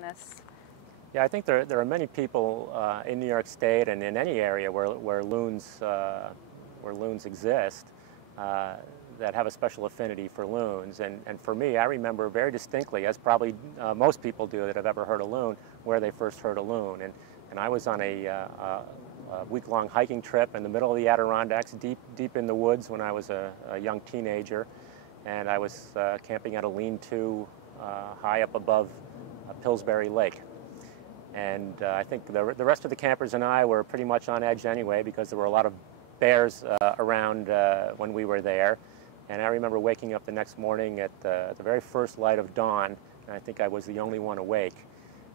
this? Yeah, I think there are many people in New York State and in any area where loons exist that have a special affinity for loons. And for me, I remember very distinctly, as probably most people do that have ever heard a loon, where they first heard a loon. And I was on a week-long hiking trip in the middle of the Adirondacks, deep in the woods when I was a young teenager. And I was camping at a lean-to high up above Pillsbury Lake. And I think the rest of the campers and I were pretty much on edge anyway, because there were a lot of bears around when we were there. And I remember waking up the next morning at the very first light of dawn, and I think I was the only one awake.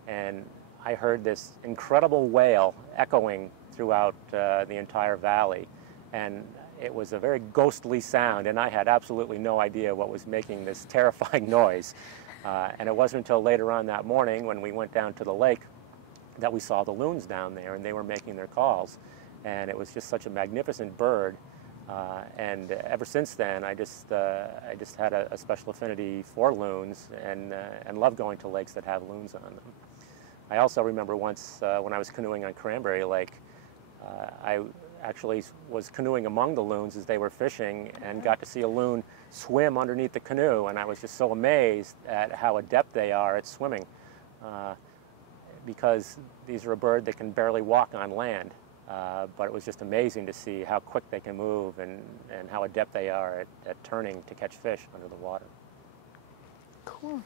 And I heard this incredible wail echoing throughout the entire valley. And it was a very ghostly sound, and I had absolutely no idea what was making this terrifying noise. And it wasn't until later on that morning when we went down to the lake that we saw the loons down there, and they were making their calls. And it was just such a magnificent bird. And ever since then, I just had a special affinity for loons and love going to lakes that have loons on them. I also remember once when I was canoeing on Cranberry Lake, I actually was canoeing among the loons as they were fishing and got to see a loon swim underneath the canoe, and I was just so amazed at how adept they are at swimming, because these are a bird that can barely walk on land. But it was just amazing to see how quick they can move and how adept they are at turning to catch fish under the water. Cool.